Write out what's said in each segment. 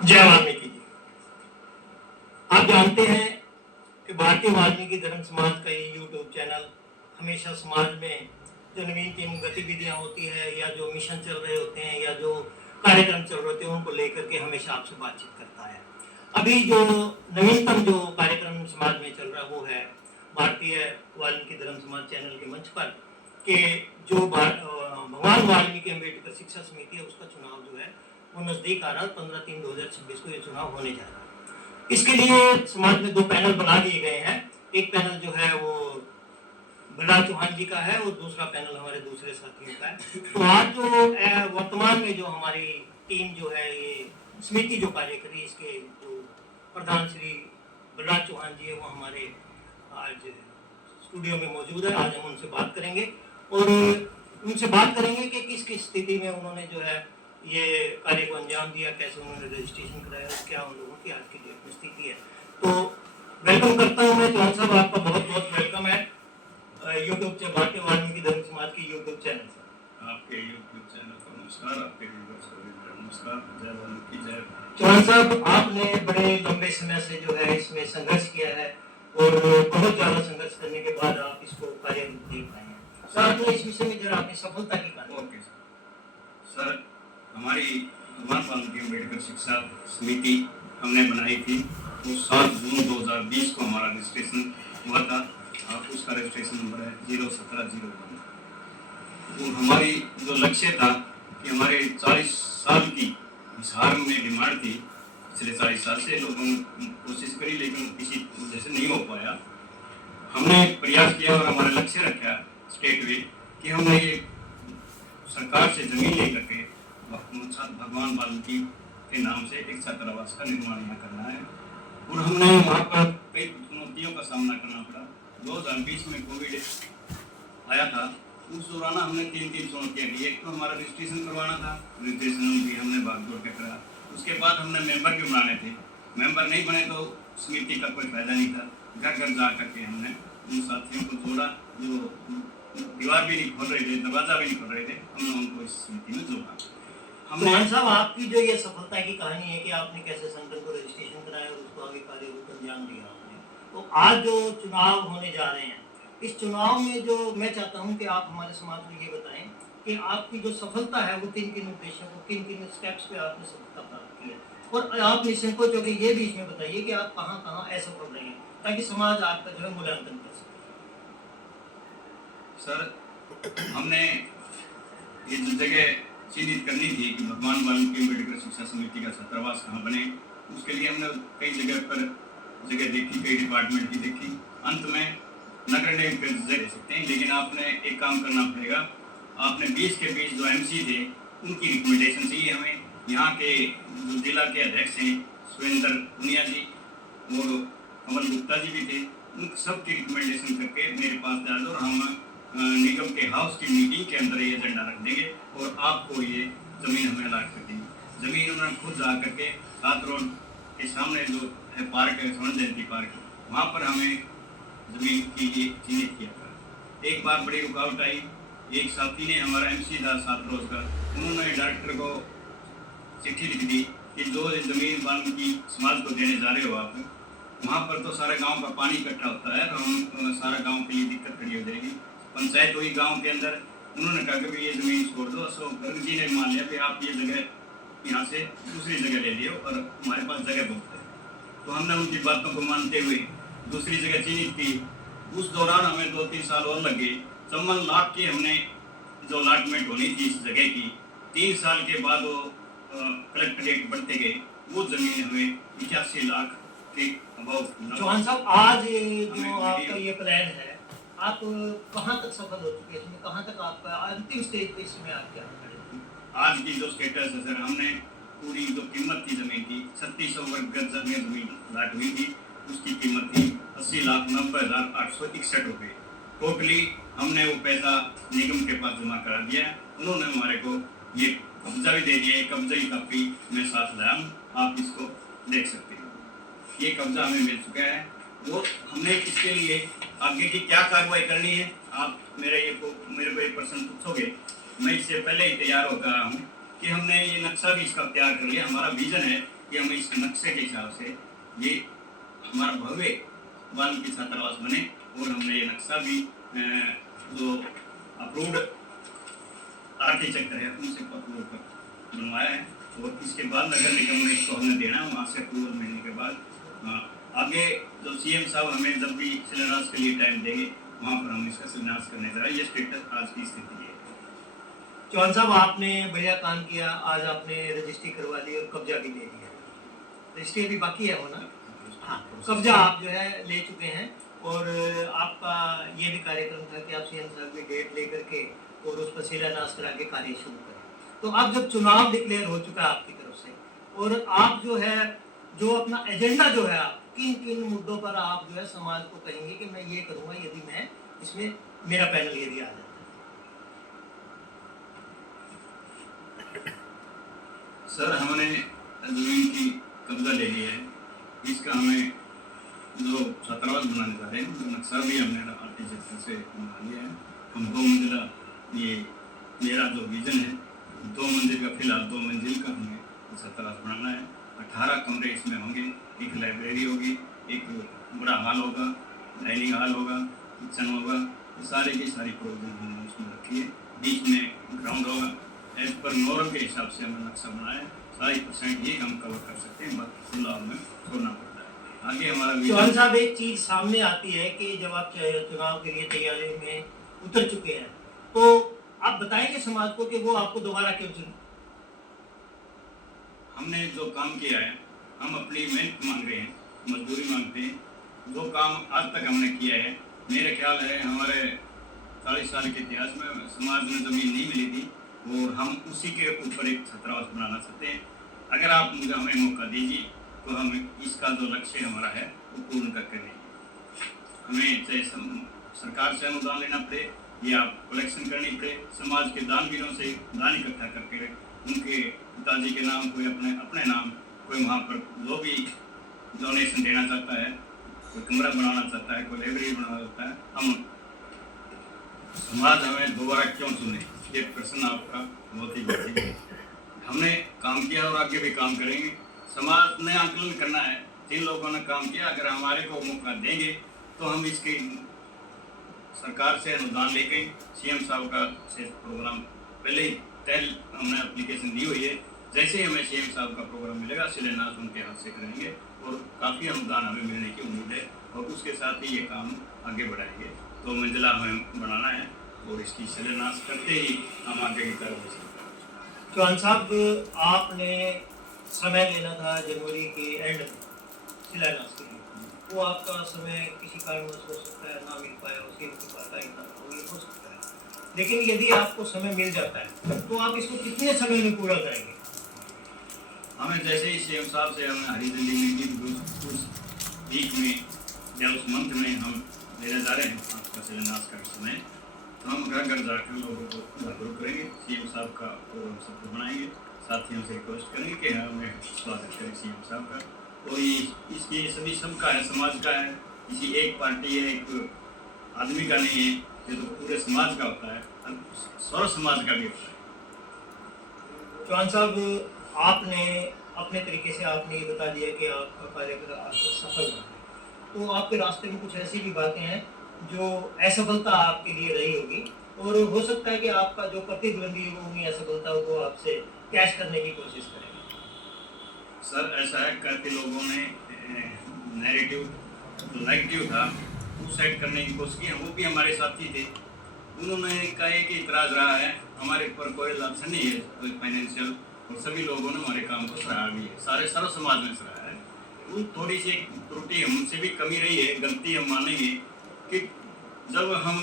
जय वाल्मीकि जी। आप जानते हैं कि भारतीय वाल्मीकि धर्म समाज का ये यूट्यूब चैनल हमेशा समाज में जो नवीनतम गतिविधियां होती है या जो मिशन चल रहे होते हैं या जो कार्यक्रम चल रहे होते हैं उनको लेकर के हमेशा आपसे बातचीत करता है। अभी जो नवीनतम जो कार्यक्रम समाज में चल रहा है वो है भारतीय वाल्मीकि धर्म समाज चैनल के मंच पर कि जो भगवान वाल्मीकि अम्बेडकर शिक्षा समिति है उसका चुनाव जो है वो नजदीक आ रहा है। 15/3/2026 को ये चुनाव होने जा रहा है। इसके लिए समाज में दो पैनल बना दिए गए हैं। एक पैनल जो है वो बलराज चौहान जी का है और दूसरा पैनल हमारे दूसरे साथियों का है। तो आज जो वर्तमान में जो हमारी टीम जो है ये समिति जो कार्य करी इसके जो प्रधान श्री बलराज चौहान जी है वो हमारे आज स्टूडियो में मौजूद है। आज हम उनसे बात करेंगे और उनसे बात करेंगे कि किस किस स्थिति में उन्होंने जो है ये कार्य को अंजाम दिया, कैसे उन्होंने रजिस्ट्रेशन कराया और क्या उन लोगों की आज की डेट में स्थिति है। तो वेलकम करता हूँ मैं चौहान साहब, आपका बहुत बहुत वेलकम है यूट्यूब से भारतीय वाल्मीकि धर्म समाज की यूट्यूब चैनल से। आपके यूट्यूब चैनल को नमस्कार, आपके व्यूअर्स को भी नमस्कार। जय वाल्मीकि जय। चौहान साहब, आपने बड़े लंबे समय से जो है इसमें संघर्ष किया है और बहुत ज्यादा संघर्ष करने के बाद आप इसको कार्य देख पाए हैं। साथ में इस विषय में जरा आपने सफलता की कहानी। ओके सर, हमारी भगवान वाल्मीकि अम्बेडकर शिक्षा समिति हमने बनाई थी। वो 7 जून 2020 को हमारा रजिस्ट्रेशन हुआ था। उसका रजिस्ट्रेशन नंबर है 01701। तो हमारी जो लक्ष्य था कि हमारे 40 साल की बिहार में डिमांड थी, पिछले 40 साल से लोगों ने कोशिश करी लेकिन किसी वजह से नहीं हो पाया। हमने प्रयास किया और हमारा लक्ष्य रखा स्टेट में कि हमने ये सरकार से जमीन लेकर के भगवान वाल्मीकि के नाम से एक छात्रावास का निर्माण यहाँ करना है। और हमने वहाँ पर कई चुनौतियों का सामना करना पड़ा। 2020 में कोविड आया था, उस दौरान हमने 3 चुनौतियाँ की। एक तो हमारा रजिस्ट्रेशन करवाना था, रजिस्ट्रेशन भी हमने भागदौड़ के करा। उसके बाद हमने मेंबर भी बनाने थे, मेंबर नहीं बने तो समिति का कोई फायदा नहीं था। घर घर जा करके हमने उन साथियों को जोड़ा जो दीवार भी नहीं खोल रहे थे, दरवाजा भी नहीं खोल रहे थे, हमने उनको इस समिति में जोड़ा। हमने साहब, आपकी जो ये सफलता की कहानी है कि आपने कैसे संगठन को रजिस्ट्रेशन कराया और उसको आगे कार्य को अंजाम दिया आपने, तो आज जो चुनाव होने जा रहे हैं इस चुनाव में जो मैं चाहता हूं कि आप हमारे समाज को ये बताएं कि आपकी जो सफलता है वो किन किन उद्देश्यों को, किन किन स्टेप्स पे आपने सफलता प्राप्त की है, और आप निसंकोच होकर ये भी इसमें बताइए कि आप कहाँ कहाँ असफल रहे हैं ताकि समाज आपका जो है मूल्यांकन कर सके। सर, हमने ये जो जगह चिन्हित करनी थी कि भगवान वाल्मीकि अम्बेडकर शिक्षा समिति का छात्रावास कहाँ बने, उसके लिए हमने कई जगह पर जगह देखी, कई डिपार्टमेंट की देखी। अंत में नगर निगम पे दे सकते हैं, लेकिन आपने एक काम करना पड़ेगा। आपने 20 के 20 जो MC थे उनकी रिकमेंडेशन चाहिए हमें। यहाँ के जो जिला के अध्यक्ष हैं सुरेंद्र पुनिया जी और कमल गुप्ता जी भी थे, उन सब की रिकमेंडेशन करके मेरे पास डाल दो और हम निगम के हाउस की मीटिंग के अंदर ये एजेंडा रख देंगे और आपको ये ज़मीन हमें अलाट कर देंगे। ज़मीन उन्होंने खुद जा करके 7 रोड के सामने जो है पार्क है, स्वर्ण जयंती पार्क, वहाँ पर हमें ज़मीन के लिए चिन्हित किया था। एक बार बड़ी रुकावट आई। एक साथी ने, हमारा MC था 7 रोज का, उन्होंने डायरेक्टर को चिट्ठी लिख दी कि जो ज़मीन वाल्मीकि समाज को देने जा रहे हो आप, वहाँ पर तो सारे गांव का पानी इकट्ठा होता है, तो हम सारा गांव के लिए दिक्कत खड़ी हो जाएगी। पंचायत हुई गांव के अंदर, उन्होंने कहा कि ये ज़मीन छोड़ दो। अशोक गर्ग जी ने मान लिया कि आप ये जगह यहाँ से दूसरी जगह ले लियो और हमारे पास जगह बहुत है। तो हमने उनकी बातों को मानते हुए दूसरी जगह चिन्हित की। उस दौरान हमें 2-3 साल और लगे। 54 लाख की हमने जो अलॉटमेंट होनी थी इस जगह की, 3 साल के बाद वो कलेक्टरेट बढ़ते गए, वो ज़मीन हमें 81 लाख के अबाउ। चौहान साहब, आज जो आपका ये प्लान है, आप कहाँ तक सफल हो चुके हैं इसमें, कहाँ तक आपका अंतिम स्टेज पे इसमें आप क्या खड़े? आज की जो स्टेटस है सर, हमने पूरी जो कीमत थी ज़मीन की 3600 वर्ग गज ज़मीन लाट हुई थी, उसकी कीमत थी 80,90,861 रुपये। टोटली हमने वो पैसा निगम के पास जमा करा दिया। उन्होंने हमारे को ये कब्जा भी दे दिया। कब्जा की कापी मैं साथ लाया हूँ, आप इसको देख सकते हैं। ये कब्जा हमें मिल चुका है। वो हमने इसके लिए आगे की क्या कार्रवाई करनी है, आप मेरे को एक प्रश्न पूछोगे, मैं इससे पहले ही तैयार होता रहा हूँ कि हमने ये नक्शा भी इसका तैयार कर लिया। हमारा विजन है कि हम इस नक्शे के हिसाब से ये हमारा भव्य वाल्मीकि छात्रावास बने, और हमने ये नक्शा भी जो अप्रूव्ड आर्किटेक्ट है उनसे अप्रूव कर बनवाया है, और इसके बाद नगर निगम में इसको हमने देना है। वहाँ से अप्रूवल मिलने के बाद आगे जो सीएम साहब हमें जब भी शिलान्यास के लिए टाइम देंगे वहाँ पर हम इसका शिलान्यास करने जा रहे हैं। ये स्टेटस आज की स्थिति है। चौहान साहब, आपने बढ़िया काम किया, आज आपने रजिस्ट्री करवा दी और कब्जा भी ले लिया। रजिस्ट्री अभी बाकी है होना, हाँ, कब्जा आप जो है ले चुके हैं, और आपका ये भी कार्यक्रम था कि आप सीएम साहब की डेट लेकर के और उस पर शिलान्यास करा के कार्य शुरू करें। तो अब जब चुनाव डिक्लेयर हो चुका है आपकी तरफ से, और आप जो है जो अपना एजेंडा जो है, आप किन किन मुद्दों पर आप जो है समाज को कहेंगे कि मैं ये करूँगा यदि मैं इसमें मेरा पैनल यदि आ जाता है? सर, हमने जमीन की कब्जा ले लिया है, इसका हमें जो छात्रावास बनाने जा रहे हैं तो नक्शा भी हमने आर्किटेक्चर से बना लिया है। हम 2 मंजिला, ये मेरा जो विजन है 2 मंजिल का, फिलहाल 2 मंजिल का हमें छात्रावास बनाना है। 18 कमरे इसमें होंगे, एक लाइब्रेरी होगी, एक बड़ा हॉल होगा, डाइनिंग हॉल होगा, किचन होगा, तो सारे की सारी प्रोविजन हमने उसमें रखी है। बीच में ग्राउंड होगा। एज पर नॉर्म के हिसाब से हमने नक्शा बनाया है। 40% ही हम कवर कर सकते हैं, बाकी खुला हमें छोड़ना पड़ता है। आगे हमारा चौहान साहब, एक चीज सामने आती है कि जब आप चुनाव के लिए तैयारी में उतर चुके हैं तो आप बताएंगे समाज को कि वो आपको दोबारा क्यों चुने? हमने जो काम किया है, हम अपनी मेहनत मांग रहे हैं, मजदूरी मांगते हैं। जो काम आज तक हमने किया है, मेरे ख्याल है हमारे 40 साल के इतिहास में समाज में ज़मीन नहीं मिली थी, और हम उसी के ऊपर एक छात्रावास बनाना चाहते हैं। अगर आप मुझे हमें मौका दीजिए तो हम इसका जो लक्ष्य हमारा है वो पूर्ण करके देंगे। हमें चाहे सरकार से अनुदान लेना पड़े या कलेक्शन करनी पड़े, समाज के दानवीरों से दान इकट्ठा करके उनके पिताजी के नाम, कोई अपने नाम, कोई वहाँ पर जो भी डोनेशन देना चाहता है, कोई कमरा बनाना चाहता है, कोई लाइब्रेरी बनाना चाहता है, हम समाज हमें दोबारा क्यों चुने, ये प्रश्न आपका बहुत ही गंभीर है। हमने काम किया और आगे भी काम करेंगे। समाज ने आकलन करना है, जिन लोगों ने काम किया, अगर हमारे को मौका देंगे तो हम इसके सरकार से अनुदान लेके सीएम साहब का प्रोग्राम पहले ही हमने एप्लीकेशन दी हुई है। जैसे ही हमें सीएम साहब का प्रोग्राम मिलेगा, शिलान्यास उनके हाथ से करेंगे, और काफ़ी अनुदान हमें मिलने की उम्मीद है, और उसके साथ ही ये काम आगे बढ़ाएंगे। 2 मंजिला हमें बनाना है, और इसकी शिलान्यास करते ही हम आगे की तरफ बढ़ेंगे। चौहान साहब, आपने समय लेना था जनवरी के एंड में शिलान्यास के लिए, वो आपका समय किसी कारणवश हो सकता है ना मिल पाया, उसकी पता ही ना हो, ये हो सकता है। लेकिन यदि आपको समय मिल जाता है तो आप इसको कितने समय में पूरा करेंगे? हमें जैसे ही सीएम साहब से हमने हरी झंडी मिली, उस वीक में या उस मंथ में हम लेने जा रहे हैं आपका शिलान्यास का समय, तो हम घर घर जाकर लोगों को जागरूक करेंगे, सीएम साहब का प्रोग्राम सबको बनाएंगे, साथ ही हमसे रिक्वेस्ट करेंगे कि हमें स्वागत करें सीएम साहब का। कोई इसकी सभी सबका है, समाज का है, किसी एक पार्टी है, एक आदमी का नहीं है, ये तो पूरे समाज का होता है, सर्व समाज का भी होता है। चौहान साहब, आपने अपने तरीके से आपने ये बता दिया कि आपका कार्यक्रम सफल रहा, तो आपके रास्ते में कुछ ऐसी भी बातें हैं जो असफलता आपके लिए रही होगी, और हो सकता है कि आपका जो प्रतिद्वंदी है वो उन्हीं असफलताओं को आपसे कैश करने की कोशिश करेंगे। सर, ऐसा है, करके लोगों ने नैरेटिव जो नेगेटिव था वो सेट करने की कोशिश की, वो भी हमारे साथी थे। उन्होंने कहा कि इतराज़ रहा है, हमारे ऊपर कोई लक्ष्य नहीं है कोई फाइनेंशियल, और सभी लोगों ने हमारे काम को सराहा भी है, सारे सर्व समाज ने सराहा है। वो थोड़ी सी एक त्रुटि हमसे भी कमी रही है, गलती हम मानेंगे कि जब हम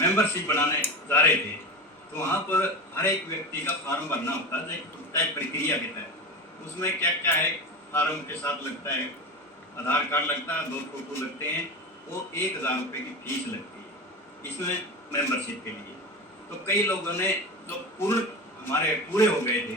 मेंबरशिप बनाने जा रहे थे तो वहाँ पर हर एक व्यक्ति का फार्म भरना होता है, एक तय प्रक्रिया के तहत। उसमें क्या क्या है, फार्म के साथ लगता है, आधार कार्ड लगता है, 2 फोटो लगते हैं, और 1000 रुपये की फीस लगती है इसमें मेंबरशिप के लिए। तो कई लोगों ने जो हमारे पूरे हो गए थे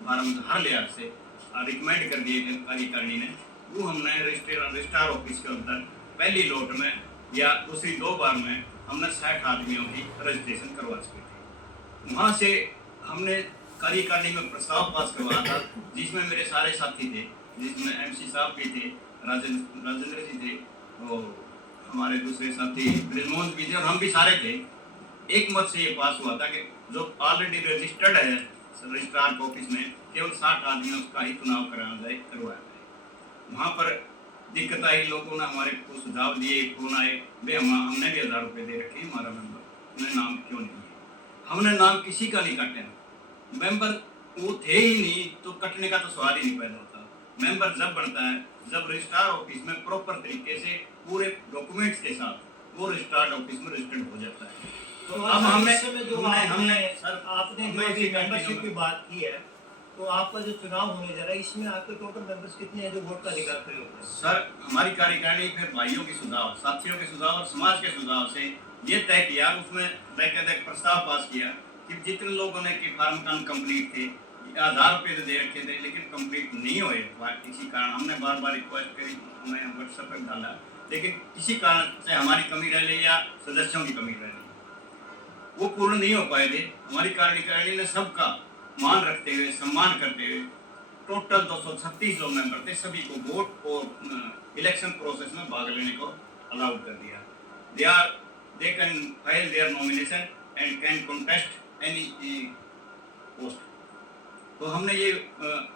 फार्म हर लिहाज से रिकमेंड कर दिए थे कार्यकारिणी ने, वो हमने रजिस्ट्रार ऑफिस के अंदर पहली लॉट में या दूसरी 2 बार में हमने 60 आदमियों की रजिस्ट्रेशन करवा चुके थे। वहाँ से हमने कार्यकारिणी में प्रस्ताव पास करवाया था, जिसमें मेरे सारे साथी थे, जिसमें MC साहब भी थे, राजेंद्र जी थे, और हमारे दूसरे साथी ब्रिजमोहन भी थे, और हम भी सारे थे। एक मत से ये पास हुआ था कि जो ऑलरेडी रजिस्टर्ड है रजिस्ट्रार के ऑफिस में, केवल 60 आदमियों का ही चुनाव करवाया जाए। वहाँ पर दिक्कत आई, लोगों ने हमारे को सुझाव दिए, फोन आए, वे हमने भी 1000 रुपये दे रखे, हमारा मेंबर, उन्हें नाम क्यों नहीं है? हमने नाम किसी का नहीं काटे, मेंबर वो थे ही नहीं, तो कटने का तो सवाल ही नहीं पैदा होता। मेंबर जब बनता है जब रजिस्ट्रार ऑफिस में प्रॉपर तरीके से पूरे डॉक्यूमेंट्स के साथ वो रजिस्ट्रार ऑफिस में रजिस्टर्ड हो जाता है। तो अब हमने सर आपने जो अभी मेंबरशिप की बात की है, तो आपका जो चुनाव होने जा रहा है इसमें आपके टोटल मेंबर्स कितने हैं जो वोट का अधिकार प्रयोग करें? सर हमारी कार्यकारिणी फिर भाइयों के सुझाव, साथियों के सुझाव और समाज के सुझाव से ये तय किया, उसमें बाकायदा एक प्रस्ताव पास किया कि जितने लोगों ने कि फार्म काम कंप्लीट थे, 1000 रुपये तो दे रखे थे, लेकिन कंप्लीट नहीं हुए किसी कारण, हमने बार बार रिक्वेस्ट करी, हमने व्हाट्सएप पर डाला, लेकिन किसी कारण से हमारी कमी रह गई या सदस्यों की कमी रह गई, वो पूर्ण नहीं हो पाए थे। हमारी कार्यकारिणी ने सबका मान रखते हुए, सम्मान करते हुए, टोटल 236 लोग मेंबर थे, सभी को वोट और इलेक्शन प्रोसेस में भाग लेने को अलाउ कर दिया। They can file their nomination and can contest any post. तो हमने ये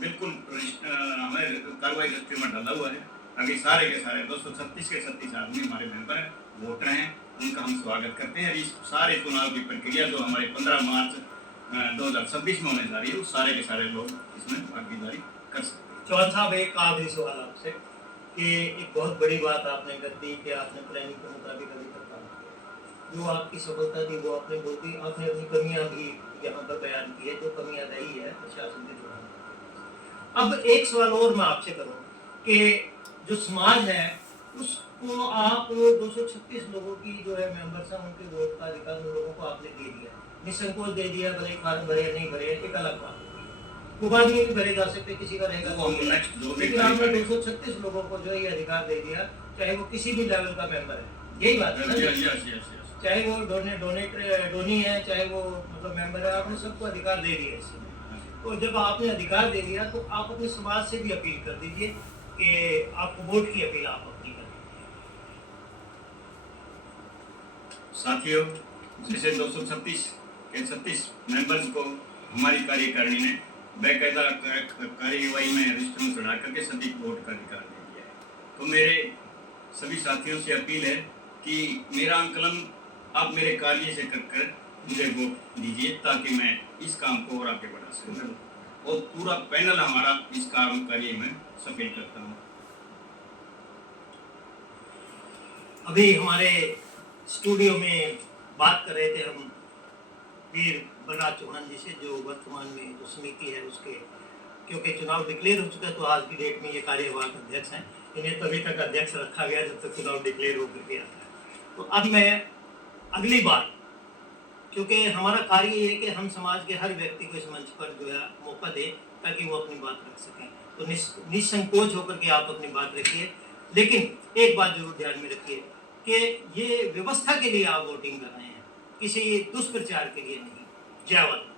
बिल्कुल हमें कार्रवाई रजिस्ट्री में डाला हुआ है। अभी सारे के सारे 236 के 36 आदमी हमारे मेंबर हैं, वोटर हैं, उनका हम स्वागत करते हैं। इस सारे चुनाव की प्रक्रिया जो हमारे 15 मार्च 2026 में होने जा रही है, वो सारे के सारे लोग इसमें भागीदारी कर सकते हैं। चौहान साहब, एक आखिरी सवाल आपसे कि एक बहुत बड़ी बात आपने कर दी कि आपने प्लानिंग के मुताबिक अभी तक काम किया, जो आपकी सफलता थी वो आपने बोल दी, आपने अपनी कमियां भी यहाँ पर बयान की है, जो कमियां रही है प्रशासन के दौरान। अब एक सवाल और मैं आपसे करूँ कि जो समाज है उसको आप 236 लोगों की जो है मेंबर्स हैं, उनके वोट का अधिकार उन लोगों को आपने दे दिया, निसंकोच दे दिया, भले फार्म भरे या नहीं भरे एक अलग बात होगी, कुबाद में भी भरे जा सकते, किसी का रहेगा तो, लेकिन आपने 236 लोगों को जो है ये अधिकार दे दिया, चाहे वो किसी भी लेवल का मेंबर है, यही बात है, चाहे वो डोनी है, चाहे वो मतलब मेंबर है, आपने सबको अधिकार दे दिया इसमें। तो जब आपने अधिकार दे दिया तो आप अपने समाज से भी अपील कर दीजिए कि आपको वोट की अपील आप अपनी करें। साथियों, जैसे 236 के 36 मेंबर्स को हमारी कार्यकारिणी ने बाकायदा कार्यवाही में रजिस्टर में चढ़ा करके सभी को वोट का अधिकार दे दिया है। तो मेरे सभी साथियों से अपील है कि मेरा आंकलन आप मेरे कार्य से कर मुझे वोट दीजिए, ताकि मैं इस काम को और आगे बढ़ा सकूं और पूरा पैनल हमारा इस काम कार्य में सफल करता हूं। अभी हमारे स्टूडियो में बात कर रहे थे हम वीर बलराज चौहान जी से, जो वर्तमान में जो समिति है उसके, क्योंकि चुनाव डिक्लेयर हो चुका है तो आज की डेट में ये कार्यवाहक अध्यक्ष हैं, इन्हें तभी तक अध्यक्ष रखा गया जब तक चुनाव डिक्लेयर होकर के आता है। तो अब मैं अगली बार, क्योंकि हमारा कार्य ये है कि हम समाज के हर व्यक्ति को इस मंच पर जो है मौका दें ताकि वो अपनी बात रख सकें, तो निसंकोच होकर के आप अपनी बात रखिए, लेकिन एक बात जरूर ध्यान में रखिए कि ये व्यवस्था के लिए आप वोटिंग कर रहे हैं, किसी दुष्प्रचार के लिए नहीं। जय वाला।